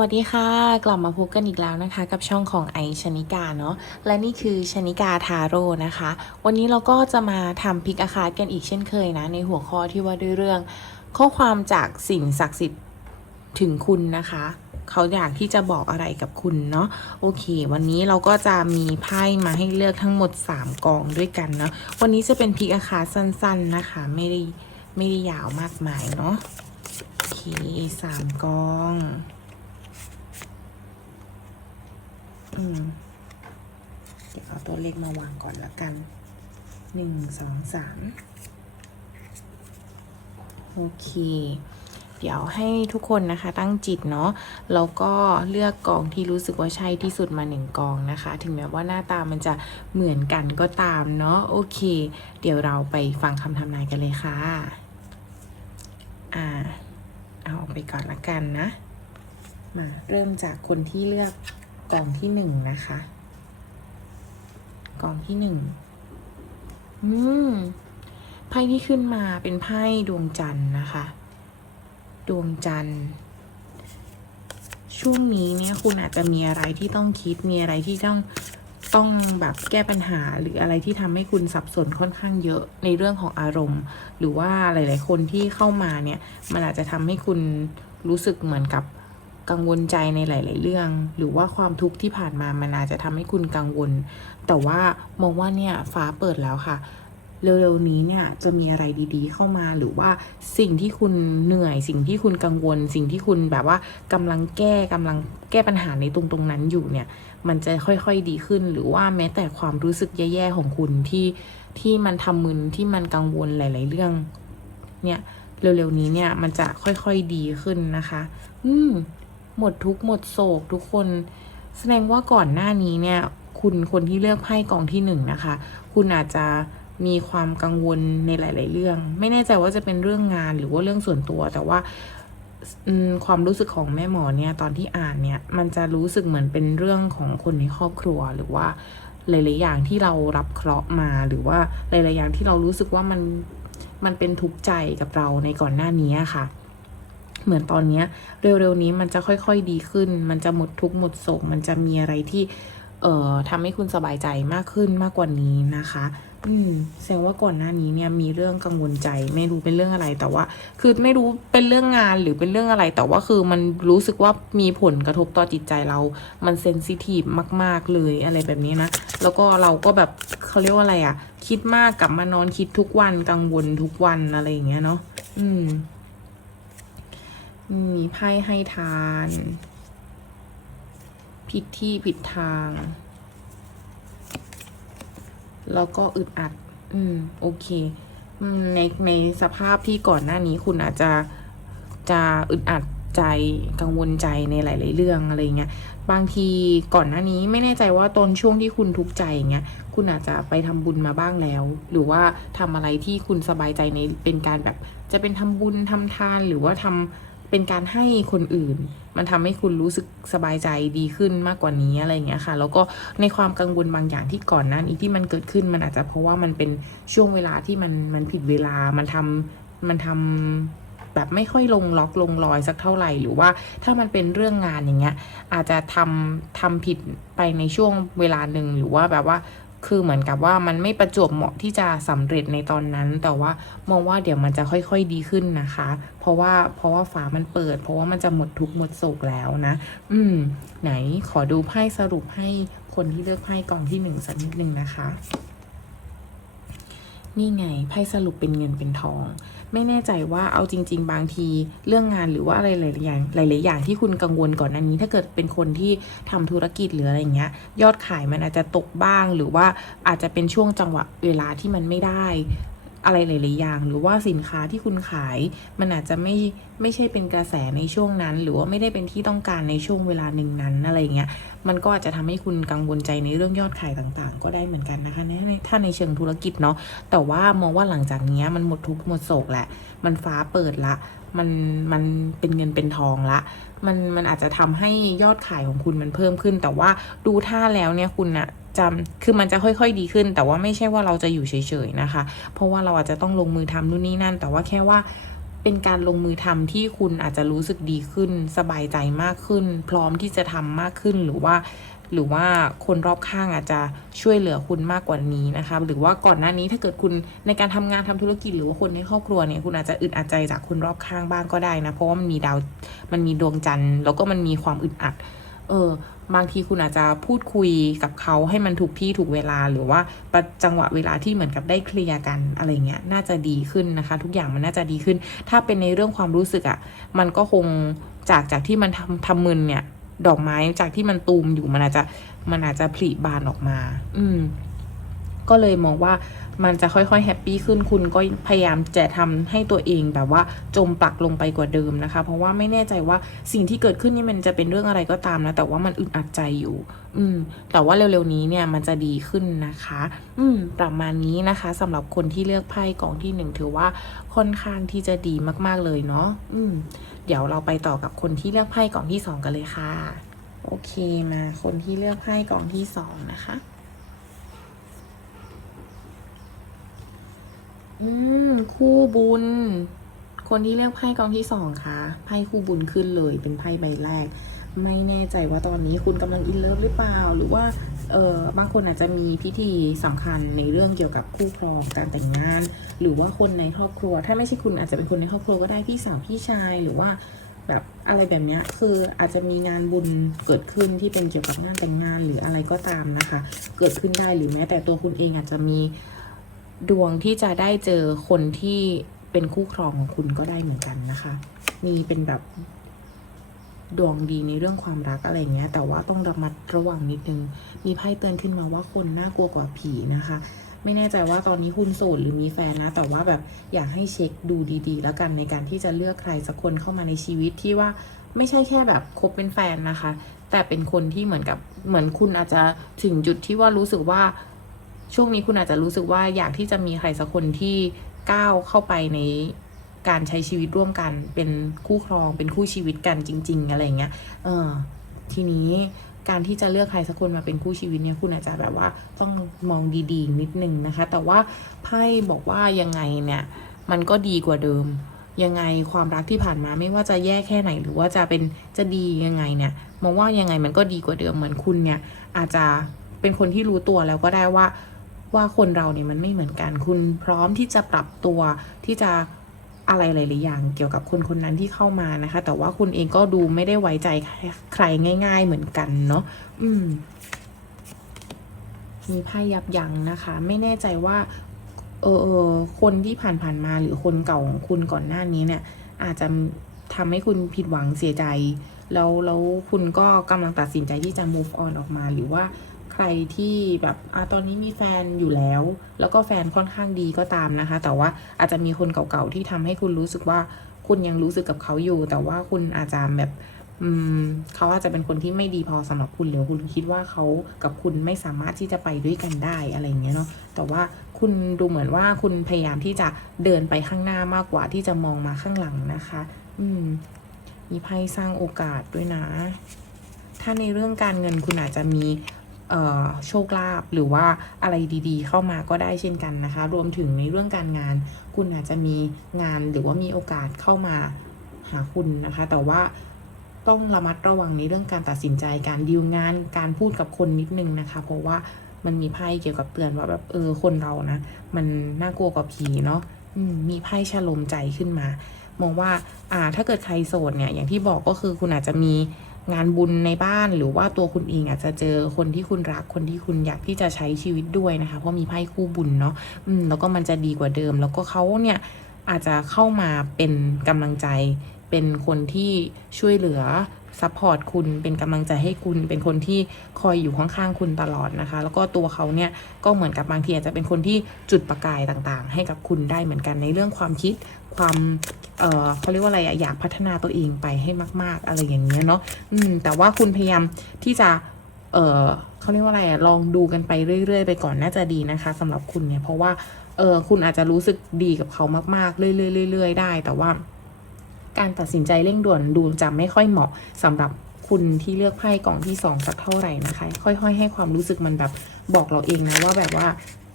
วัสดีค่ะ กลับมาพบกันอีกแล้วนะคะ กับช่องของไอชนิกาเนาะและนี่คือชนิกาทาโร่นะคะ วันนี้เราก็จะมาทำพิกอาคาร์ดกันอีกเช่นเคยนะ ในหัวข้อที่ว่าด้วยเรื่อง ข้อความจากสิ่งศักดิ์สิทธิ์ถึงคุณนะคะ เขาอยากที่จะบอกอะไรกับคุณเนาะโอเค วันนี้เราก็จะมีไพ่มาให้เลือกทั้งหมด 3 กองด้วยกันเนาะวันนี้จะเป็นพิกอาคาร์ดสั้น ๆนะคะ ไม่ได้ไม่ได้ยาวมากมายเนาะโอเคสามกอง อืมเดี๋ยวเอาตัวเลขมาวางก่อนละกัน หนึ่งสองสามโอเค เดี๋ยวให้ทุกคนนะคะตั้งจิตเนาะ แล้วก็เลือกกองที่รู้สึกว่าใช่ที่สุดมาหนึ่งกองนะคะ ถึงแม้ว่าหน้าตามันจะเหมือนกันก็ตามเนาะ โอเค เดี๋ยวเราไปฟังคำทำนายกันเลยค่ะ อ่า เอาออกไปก่อนละกันนะ มาเริ่มจากคนที่เลือก กล่องที่หนึ่งนะคะกล่องที่หนึ่งอืมไพ่ที่ขึ้นมาเป็นไพ่ดวงจันทร์นะคะ ดวงจันทร์ช่วงนี้เนี่ยคุณอาจจะมีอะไรที่ต้องคิดมีอะไรที่ต้องต้องแบบแก้ปัญหาหรืออะไรที่ทำให้คุณสับสนค่อนข้างเยอะในเรื่องของอารมณ์ หรือว่าหลาย ๆ คนที่เข้ามาเนี่ย มันอาจจะทำให้คุณรู้สึกเหมือนกับ กังวลใจในหลาย ๆ เรื่อง หรือว่าความทุกข์ที่ผ่านมามันอาจจะทำให้คุณกังวล แต่ว่ามองว่าเนี่ยฟ้าเปิดแล้วค่ะเร็วๆนี้เนี่ยจะมีอะไรดีๆ เข้ามาหรือว่าสิ่งที่คุณเหนื่อย สิ่งที่คุณกังวล สิ่งที่คุณแบบว่ากำลังแก้กำลังแก้ปัญหาในตรงตรงนั้นอยู่เนี่ย มันจะค่อยๆดีขึ้น หรือว่าแม้แต่ความรู้สึกแย่ๆของคุณที่ที่มันทำมึนที่มันกังวลหลาย ๆ เรื่องเนี่ยเร็วๆนี้เนี่ยมันจะค่อยๆดีขึ้นนะคะ อืม หมดทุกข์หมดโศกทุกคน แสดงว่าก่อนหน้านี้เนี่ย คุณคนที่เลือกไพ่กองที่หนึ่งนะคะ คุณอาจจะมีความกังวลในหลาย ๆ เรื่อง ไม่แน่ใจว่าจะเป็นเรื่องงานหรือว่าเรื่องส่วนตัว แต่ว่าความรู้สึกของแม่หมอเนี่ยตอนที่อ่านเนี่ยมันจะรู้สึกเหมือนเป็นเรื่องของคนในครอบครัวหรือว่าหลาย ๆ อย่างที่เรารับเคราะห์มาหรือว่าหลาย ๆ อย่างที่เรารู้สึกว่ามันมันเป็นทุกข์ใจกับเราในก่อนหน้านี้ค่ะ เหมือนตอนนี้เร็วๆนี้มันจะค่อยๆดีขึ้น มันจะหมดทุกข์หมดโศกมันจะมีอะไรที่ เอ่อทำให้คุณสบายใจมากขึ้นมากกว่านี้นะคะ อืมแสดงว่าก่อนหน้านี้เนี่ยมีเรื่องกังวลใจ ไม่รู้เป็นเรื่องอะไรแต่ว่า คือไม่รู้เป็นเรื่องงานหรือเป็นเรื่องอะไร แต่ว่าคือมันรู้สึกว่ามีผลกระทบต่อจิตใจเรา มันเซนซิทีฟมาก ๆเลยอะไรแบบนี้นะแล้วก็เราก็แบบเขาเรียกว่าอะไรอะคิดมากกลับมานอนคิดทุกวันกังวลทุกวันอะไรอย่างเงี้ยเนาะอืม มีไพ่ให้ทาน ผิดที่ผิดทาง แล้วก็อึดอัด อืม โอเคในในสภาพที่ก่อนหน้านี้คุณอาจจะจะอึดอัดใจกังวลใจในหลาย ๆ เรื่องอะไรเงี้ยบางทีก่อนหน้านี้ไม่แน่ใจว่าตอนช่วงที่คุณทุกข์ใจเงี้ยคุณอาจจะไปทำบุญมาบ้างแล้ว หรือว่าทำอะไรที่คุณสบายใจในเป็นการแบบ จะเป็นทำบุญทำทานหรือว่าทำ เป็นการให้คนอื่น มันทำให้คุณรู้สึกสบายใจดีขึ้นมากกว่านี้อะไรอย่างเงี้ยค่ะ แล้วก็ในความกังวลบางอย่างที่ก่อนหนั้นอีที่มันเกิดขึ้นมันอาจจะเพราะว่ามันเป็นช่วงเวลาที่มันมันผิดเวลามันทำมันทำแบบไม่ค่อยลงล็อกลงรอยสักเท่าไหร่หรือว่าถ้ามันเป็นเรื่องงานอย่างเงี้ยอาจจะทำทำผิดไปในช่วงเวลาหนึ่งหรือว่าแบบว่า คือเหมือนกับว่ามันไม่ประจวบเหมาะที่จะสำเร็จในตอนนั้น แต่ว่ามองว่าเดี๋ยวมันจะค่อยๆดีขึ้นนะคะ เพราะว่าเพราะว่าฝามันเปิด เพราะว่ามันจะหมดทุกหมดโศกแล้วนะ อืม ไหนขอดูไพ่สรุปให้คนที่เลือกไพ่กองที่หนึ่งสักนิดนึงนะคะ นี่ไงไพ่สรุปเป็นเงินเป็นทอง ไม่แน่ใจว่าเอาจริง ๆ บางทีเรื่องงานหรือว่าอะไรหลายๆอย่างหลายๆอย่างที่คุณกังวลก่อนหน้านี้ ถ้าเกิดเป็นคนที่ทำธุรกิจหรืออะไรอย่างเงี้ย ยอดขายมันอาจจะตกบ้างหรือว่าอาจจะเป็นช่วงจังหวะเวลาที่มันไม่ได้ อะไรหลายๆอย่าง หรือว่าสินค้าที่คุณขาย มันอาจจะไม่ไม่ใช่เป็นกระแสในช่วงนั้น หรือว่าไม่ได้เป็นที่ต้องการในช่วงเวลาหนึ่งนั้นอะไรเงี้ยมันก็อาจจะทำให้คุณกังวลใจในเรื่องยอดขายต่างๆ ก็ได้เหมือนกันนะคะนถ้าในเชิงธุรกิจเนาะแต่ว่ามองว่าหลังจากเนี้ยมันหมดทุกหมดโศกแหละ มันฟ้าเปิดละ มันมันเป็นเงินเป็นทองละ มันมันอาจจะทำให้ยอดขายของคุณมันเพิ่มขึ้น แต่ว่าดูท่าแล้วเนี่ยคุณอะ จำคือมันจะค่อยๆดีขึ้น แต่ว่าไม่ใช่ว่าเราจะอยู่เฉยๆนะคะ เพราะว่าเราอาจจะต้องลงมือทำนู่นนี่นั่น แต่ว่าแค่ว่าเป็นการลงมือทำที่คุณอาจจะรู้สึกดีขึ้น สบายใจมากขึ้น พร้อมที่จะทำมากขึ้นหรือว่า หรือว่าคนรอบข้างอาจจะช่วยเหลือคุณมากกว่านี้นะคะ หรือว่าก่อนหน้านี้ถ้าเกิดคุณในการทำงานทำธุรกิจหรือว่าคนในครอบครัวเนี่ยคุณอาจจะอึดอัดใจจากคนรอบข้างบ้างก็ได้นะเพราะว่ามันมีดาวมันมีดวงจันทร์แล้วก็มันมีความอึดอัด เออ บางทีคุณอาจจะพูดคุยกับเขาให้มันถูกที่ถูกเวลาหรือว่าประจังหวะเวลาที่เหมือนกับได้เคลียร์กันอะไรเงี้ยน่าจะดีขึ้นนะคะ ทุกอย่างมันน่าจะดีขึ้น ถ้าเป็นในเรื่องความรู้สึกอะ่ะมันก็คงจากจากที่มันทำทำมึนเนี่ย ดอกไม้จากที่มันตูมอยู่มันอาจจะมันอาจจะผลิบานออกมา อืม ก็เลยมองว่ามันจะค่อยๆแฮปปี้ขึ้นคุณก็พยายามจะทำให้ตัวเองแบบว่าจมปลักลงไปกว่าเดิมนะคะ เพราะว่าไม่แน่ใจว่าสิ่งที่เกิดขึ้นนี่มันจะเป็นเรื่องอะไรก็ตามนะแต่ว่ามันอึดอัดใจอยู่ อืม แต่ว่าเร็วๆนี้เนี่ยมันจะดีขึ้นนะคะ อืม ประมาณนี้นะคะสำหรับคนที่เลือกไพ่กองที่หนึ่งถือว่าค่อนข้างที่จะดีมากๆเลยเนาะอืม เดี๋ยวเราไปต่อกับคนที่เลือกไพ่กองที่สองกันเลยค่ะ โอเคมาคนที่เลือกไพ่กองที่สองนะคะ อืม คู่บุญ คนที่เลือกไพ่กองที่สองค่ะไพ่คู่บุญขึ้นเลย เป็นไพ่ใบแรก ไม่แน่ใจว่าตอนนี้คุณกำลังอินเลิฟหรือเปล่า หรือว่า เออบางคนอาจจะมีพิธีสำคัญในเรื่องเกี่ยวกับคู่ครองการแต่งงาน หรือว่าคนในครอบครัว ถ้าไม่ใช่คุณอาจจะเป็นคนในครอบครัวก็ได้พี่สาวพี่ชายหรือว่าแบบอะไรแบบนี้คืออาจจะมีงานบุญเกิดขึ้นที่เป็นเกี่ยวกับงานแต่งงานหรืออะไรก็ตามนะคะ เกิดขึ้นได้หรือแม้แต่ตัวคุณเองอาจจะมี ดวงที่จะได้เจอคนที่เป็นคู่ครองของคุณก็ได้เหมือนกันนะคะ มีเป็นแบบดวงดีในเรื่องความรักอะไรเงี้ย แต่ว่าต้องระมัดระวังนิดนึง มีไพ่เตือนขึ้นมาว่าคนน่ากลัวกว่าผีนะคะ ไม่แน่ใจว่าตอนนี้คุณโสดหรือมีแฟนนะ แต่ว่าแบบอยากให้เช็คดูดีๆ แล้วกันในการที่จะเลือกใครสักคนเข้ามาในชีวิตที่ว่าไม่ใช่แค่แบบคบเป็นแฟนนะคะ แต่เป็นคนที่เหมือนกับเหมือนคุณอาจจะถึงจุดที่ว่ารู้สึกว่า ช่วงนี้คุณอาจจะรู้สึกว่าอยากที่จะมีใครสักคนที่ก้าวเข้าไปในการใช้ชีวิตร่วมกันเป็นคู่ครองเป็นคู่ชีวิตกันจริง ๆ อะไรเงี้ย เออ ทีนี้การที่จะเลือกใครสักคนมาเป็นคู่ชีวิตเนี่ยคุณอาจจะแบบว่าต้องมองดีๆนิดนึงนะคะ แต่ว่าไพ่บอกว่ายังไงเนี่ยมันก็ดีกว่าเดิม ยังไงความรักที่ผ่านมาไม่ว่าจะแย่แค่ไหน หรือว่าจะเป็นจะดียังไงเนี่ยมองว่ายังไงมันก็ดีกว่าเดิมเหมือนคุณเนี่ยอาจจะเป็นคนที่รู้ตัวแล้วก็ได้ว่า ว่าคนเราเนี่ยมันไม่เหมือนกัน คุณพร้อมที่จะปรับตัวที่จะอะไรหลายๆอย่างเกี่ยวกับคนคนนั้นที่เข้ามานะคะ แต่ว่าคุณเองก็ดูไม่ได้ไว้ใจใครง่าย ๆเหมือนกันเนาะอืม มีไพ่ยับยั้งนะคะ ไม่แน่ใจว่า เออเออคนที่ผ่านๆมาหรือคนเก่าของคุณก่อนหน้านี้เนี่ย อาจจะทำให้คุณผิดหวังเสียใจ แล้วแล้วคุณก็กำลังตัดสินใจที่จะ move on ออกมาหรือว่า รที่แบบอตอนนี้มีแฟนอยู่แล้ว แล้วก็แฟนค่อนข้างดีก็ตามนะคะ แต่ว่าอาจจะมีคนเก่าๆที่ทำให้คุณรู้สึกว่าคุณยังรู้สึกกับเขาอยู่ แต่ว่าคุณอาจจะแบบอืมเขาอาจจะเป็นคนที่ไม่ดีพอสำหรับคุณหรือคุณคิดว่าเขากับคุณไม่สามารถที่จะไปด้วยกันได้อะไรเงี้ยเนาะแต่ว่าคุณดูเหมือนว่าคุณพยายามที่จะเดินไปข้างหน้ามากกว่าที่จะมองมาข้างหลังนะคะ อืมมีไพ่สร้างโอกาสด้วยนะ ถ้าในเรื่องการเงินคุณอาจจะมี โชคลาภหรือว่าอะไรดีๆ เข้ามาก็ได้เช่นกันนะคะ รวมถึงในเรื่องการงาน คุณอาจจะมีงานหรือว่ามีโอกาสเข้ามาหาคุณนะคะ แต่ว่าต้องระมัดระวังในเรื่องการตัดสินใจการดีลงานการพูดกับคนนิดนึงนะคะ เพราะว่ามันมีไพ่เกี่ยวกับเตือนว่าแบบเออคนเรานะ มันน่ากลัวกว่าผีเนาะมมีไพ่ชะลมใจขึ้นมา มองว่าอ่าถ้าเกิดใครโสดเนี่ยอย่างที่บอกก็คือคุณอาจจะมี งานบุญในบ้านหรือว่าตัวคุณเองอาจจะเจอคนที่คุณรักคนที่คุณอยากที่จะใช้ชีวิตด้วยนะคะ เพราะมีไพ่คู่บุญเนาะอืมแล้วก็มันจะดีกว่าเดิม แล้วก็เขาเนี่ยอาจจะเข้ามาเป็นกำลังใจเป็นคนที่ช่วยเหลือ ซัพพอร์ตคุณเป็นกำลังใจให้คุณเป็นคนที่คอยอยู่ข้างๆคุณตลอดนะคะ แล้วก็ตัวเขาเนี่ยก็เหมือนกับบางทีอาจจะเป็นคนที่จุดประกายต่างๆ ให้กับคุณได้เหมือนกันในเรื่องความคิดความเออเขาเรียกว่าอะไรอยากพัฒนาตัวเองไปให้มาก ๆ อะไรอย่างเงี้ยเนาะอืม แต่ว่าคุณพยายามที่จะ เออเขาเรียกว่าอะไรอะลองดูกันไปเรื่อย ๆ ไปก่อนน่าจะดีนะคะสำหรับคุณเนี่ยเพราะว่าเออคุณอาจจะรู้สึกดีกับเขามากๆเรื่อยๆๆๆได้ แต่ว่า การตัดสินใจเร่งด่วนดูจะไม่ค่อยเหมาะสำหรับคุณที่เลือกไพ่กล่องที่สองสักเท่าไหร่นะคะ ค่อย ๆ ให้ความรู้สึกมันแบบบอกเราเองนะว่าแบบว่า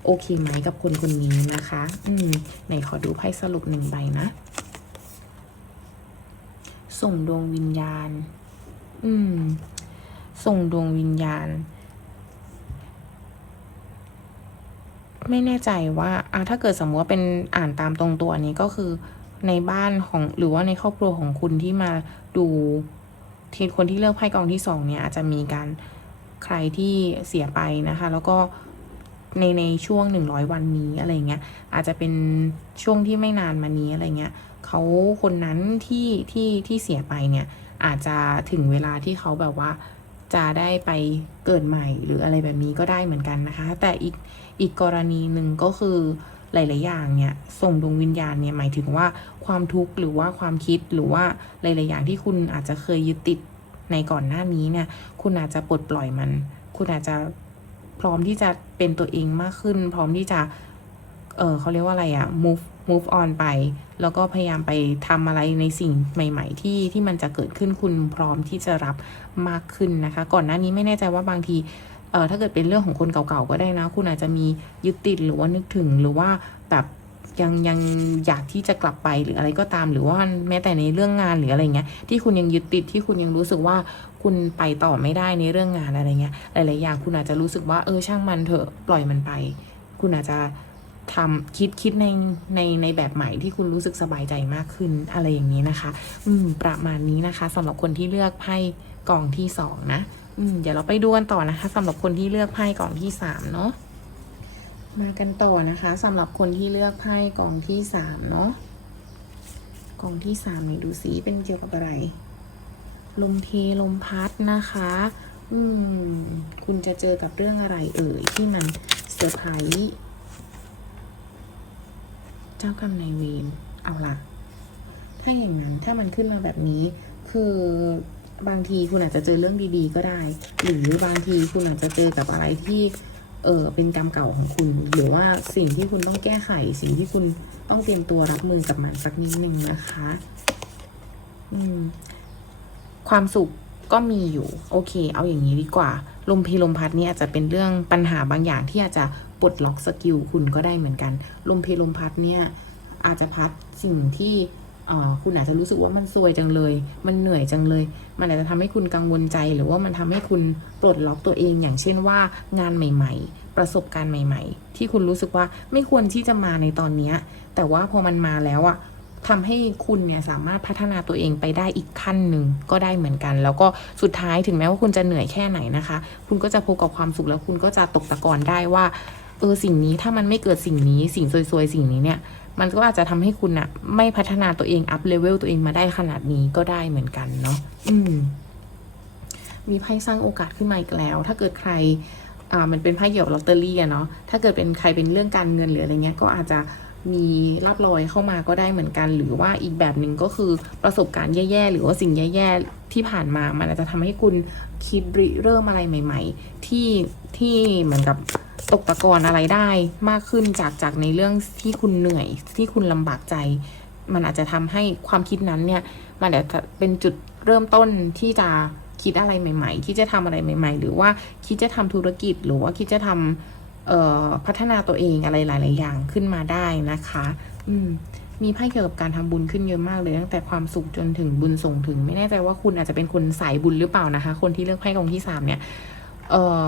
โอเคไหมกับคนคนนี้นะคะ อืมไหนขอดูไพ่สรุปหนึ่งใบนะ ส่งดวงวิญญาณ อืม ส่งดวงวิญญาณ ไม่แน่ใจว่าอะถ้าเกิดสมมติว่าเป็นอ่านตามตรงตัวนี้ก็คือ ในบ้านของหรือว่าในครอบครัวของคุณที่มาดูทีคนที่เลือกไพ่กองที่สองเนี่ยอาจจะมีการใครที่เสียไปนะคะ แล้วก็ในในช่วงหนึ่งร้อยวันนี้อะไรเงี้ยอาจจะเป็นช่วงที่ไม่นานมานี้อะไรเงี้ยเขาคนนั้นที่ที่ที่เสียไปเนี่ยอาจจะถึงเวลาที่เขาแบบว่าจะได้ไปเกิดใหม่หรืออะไรแบบนี้ก็ได้เหมือนกันนะคะ แต่อีกอีกกรณีหนึ่งก็คือ หลาย ๆ อย่างเนี่ยส่งดวงวิญญาณเนี่ยหมายถึงว่าความทุกข์หรือว่าความคิดหรือว่าหลาย ๆ อย่างที่คุณอาจจะเคยยึดติดในก่อนหน้านี้เนี่ย คุณอาจจะปลดปล่อยมัน คุณอาจจะพร้อมที่จะเป็นตัวเองมากขึ้น พร้อมที่จะเออเขาเรียกว่าอะไรอะ move move on ไป แล้วก็พยายามไปทำอะไรในสิ่งใหม่ ๆ ที่ที่มันจะเกิดขึ้นคุณพร้อมที่จะรับมากขึ้นนะคะ ก่อนหน้านี้ไม่แน่ใจว่าบางที ถ้าเกิดเป็นเรื่องของคนเก่าๆก็ได้นะ คุณอาจจะมียึดติดหรือว่านึกถึงหรือว่าแบบยังยังอยากที่จะกลับไปหรืออะไรก็ตาม หรือว่าแม้แต่ในเรื่องงานหรืออะไรเงี้ยที่คุณยังยึดติดที่คุณยังรู้สึกว่าคุณไปต่อไม่ได้ในเรื่องงานอะไรเงี้ยหลายๆอย่างคุณอาจจะรู้สึกว่าเออช่างมันเถอะปล่อยมันไป คุณอาจจะทำคิดคิดในในในแบบใหม่ที่คุณรู้สึกสบายใจมากขึ้นอะไรอย่างนี้นะคะ อืมประมาณนี้นะคะสำหรับคนที่เลือกไพ่กองที่สองนะ เดี๋ยวเราไปดูกันต่อนะคะสำหรับคนที่เลือกไพ่กล่องที่สามเนาะมากันต่อนะคะสำหรับคนที่เลือกไพ่กล่องที่สามเนาะกล่องที่สามนี่ดูสิเป็นเกี่ยวกับอะไร ลมเพลมพัดนะคะ อืม คุณจะเจอกับเรื่องอะไรเอ่ยที่มันเซอร์ไพรส์เจ้ากรรมนายเวรเอาล่ะถ้าอย่างนั้นถ้ามันขึ้นมาแบบนี้ คือ บางทีคุณอาจจะเจอเรื่องดีๆ ก็ได้ หรือบางทีคุณอาจจะเจอกับอะไรที่เออเป็นกรรมเก่าของคุณ หรือว่าสิ่งที่คุณต้องแก้ไข สิ่งที่คุณต้องเตรียมตัวรับมือกับมันสักนิดนึงนะคะ อืม ความสุขก็มีอยู่ โอเค เอาอย่างนี้ดีกว่า ลมเพลลมพัดเนี่ยอาจจะเป็นเรื่องปัญหาบางอย่างที่อาจจะปลดล็อกสกิลคุณก็ได้เหมือนกัน ลมเพลลมพัดเนี่ย อาจจะพัดสิ่งที่ คุณอาจจะรู้สึกว่ามันซวยจังเลย มันเหนื่อยจังเลย มันอาจจะทำให้คุณกังวลใจ หรือว่ามันทำให้คุณปลดล็อกตัวเอง อย่างเช่นว่างานใหม่ ๆ ประสบการณ์ใหม่ ๆ ที่คุณรู้สึกว่าไม่ควรที่จะมาในตอนนี้ แต่ว่าพอมันมาแล้วอะทำให้คุณเนี่ยสามารถพัฒนาตัวเองไปได้อีกขั้นหนึ่งก็ได้เหมือนกัน แล้วก็สุดท้ายถึงแม้ว่าคุณจะเหนื่อยแค่ไหนนะคะ คุณก็จะพบกับความสุขแล้วคุณก็จะตกตะกอนได้ว่าเออสิ่งนี้ถ้ามันไม่เกิดสิ่งนี้สิ่งซวยๆสิ่งนี้เนี่ย มันก็อาจจะทำให้คุณอะไม่พัฒนาตัวเองอัพเลเวลตัวเองมาได้ขนาดนี้ก็ได้เหมือนกันเนาะอืม มีไพ่สร้างโอกาสขึ้นมาอีกแล้ว ถ้าเกิดใคร อ่า มันเป็นไพ่เกี่ยวกับลอตเตอรี่อะเนาะถ้าเกิดเป็นใครเป็นเรื่องการเงินหรืออะไรเงี้ย ก็อาจจะมีลาบลอยเข้ามาก็ได้เหมือนกัน หรือว่าอีกแบบหนึ่งก็คือประสบการณ์แย่ๆ หรือว่าสิ่งแย่ๆ ที่ผ่านมามันอาจจะทำให้คุณคิดริเริ่มอะไรใหม่ ๆ ที่ที่เหมือนกับ ตกตะกอนอะไรได้มากขึ้นจากจากในเรื่องที่คุณเหนื่อยที่คุณลำบากใจ มันอาจจะทำให้ความคิดนั้นเนี่ย มันอาจจะเป็นจุดเริ่มต้นที่จะคิดอะไรใหม่ ๆ ที่จะทำอะไรใหม่ ๆ หรือว่าคิดจะทำธุรกิจหรือว่าคิดจะทำพัฒนาตัวเองอะไรหลาย ๆ อย่างขึ้นมาได้นะคะ อืมมีไพ่เกี่ยวกับการทำบุญขึ้นเยอะมากเลยตั้งแต่ความสุขจนถึงบุญส่งถึง ไม่แน่ใจว่าคุณอาจจะเป็นคนสายบุญหรือเปล่านะคะ คนที่เลือกไพ่กองที่สามเนี่ย เอ่อ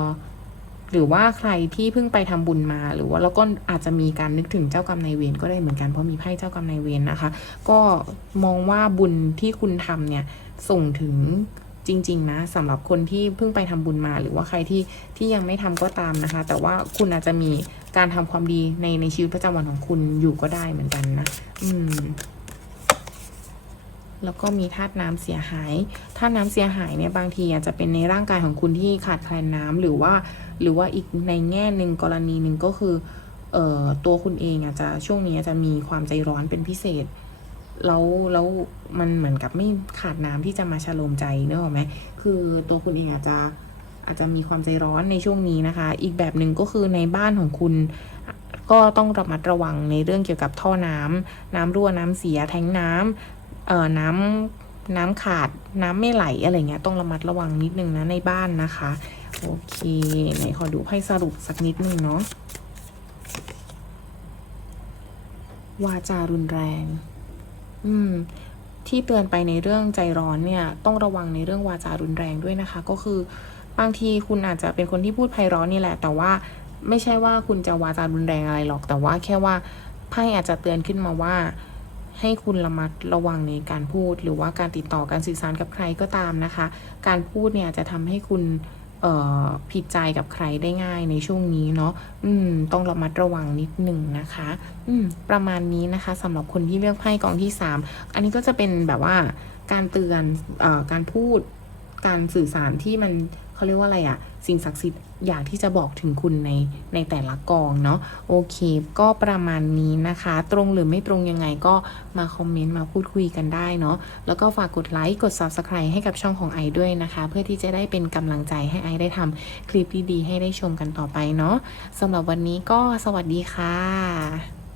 หรือว่าใครที่เพิ่งไปทำบุญมา หรือว่าแล้วก็อาจจะมีการนึกถึงเจ้ากรรมนายเวรก็ได้เหมือนกันเพราะมีไพ่เจ้ากรรมนายเวรนะคะ ก็มองว่าบุญที่คุณทำเนี่ยส่งถึงจริง ๆ นะสำหรับคนที่เพิ่งไปทำบุญมา หรือว่าใครที่ที่ยังไม่ทำก็ตามนะคะ แต่ว่าคุณอาจจะมีการทำความดีในในชีวิตประจำวันของคุณอยู่ก็ได้เหมือนกันนะ อืมแล้วก็มีธาตุน้ำเสียหาย ธาตุน้ำเสียหายเนี่ยบางทีอาจจะเป็นในร่างกายของคุณที่ขาดแคลนน้ำหรือว่า หรือว่าอีกในแง่หนึ่งกรณีหนึ่งก็คือเอ่อตัวคุณเองอาจจะช่วงนี้อาจจะมีความใจร้อนเป็นพิเศษ แล้วแล้วมันเหมือนกับไม่ขาดน้ำที่จะมาชโลมใจเนอะไหมคือตัวคุณเองอาจจะอาจจะมีความใจร้อนในช่วงนี้นะคะ อีกแบบหนึ่งก็คือในบ้านของคุณก็ต้องระมัดระวังในเรื่องเกี่ยวกับท่อน้ำน้ำรั่วน้ำเสียแทงน้ำเอ่อน้ำน้ำขาดน้ำไม่ไหลอะไรเงี้ยต้องระมัดระวังนิดนึงนะในบ้านนะคะ โอเคไหนขอดูไพ่สรุปสักนิดนึงเนาะวาจารุนแรง อืม ที่เตือนไปในเรื่องใจร้อนเนี่ย ต้องระวังในเรื่องวาจารุนแรงด้วยนะคะ ก็คือบางทีคุณอาจจะเป็นคนที่พูดไพเราะนี่แหละ แต่ว่าไม่ใช่ว่าคุณจะวาจารุนแรงอะไรหรอก แต่ว่าแค่ว่าไพ่อาจจะเตือนขึ้นมาว่า ให้คุณระมัดระวังในการพูด หรือว่าการติดต่อการสื่อสารกับใครก็ตามนะคะ การพูดเนี่ยจะทำให้คุณ ผิดใจกับใครได้ง่ายในช่วงนี้เนาะอืม ต้องระมัดระวังนิดหนึ่งนะคะ อืม ประมาณนี้นะคะสำหรับคนที่เลือกไพ่กองที่3อันนี้ก็จะเป็นแบบว่าการเตือนอการพูดการสื่อสารที่มัน เขาเรียกว่าอะไรอะสิ่งศักดิ์สิทธิ์อยากที่จะบอกถึงคุณในในแต่ละกองเนาะโอเค ก็ประมาณนี้นะคะ ตรงหรือไม่ตรงยังไงก็มาคอมเมนต์มาพูดคุยกันได้เนาะแล้วก็ฝากกดไลค์กด Subscribe ให้กับช่องของไอด้วยนะคะ เพื่อที่จะได้เป็นกำลังใจให้ไอได้ทำคลิปดีๆให้ได้ชมกันต่อไปเนาะสำหรับวันนี้ก็สวัสดีค่ะ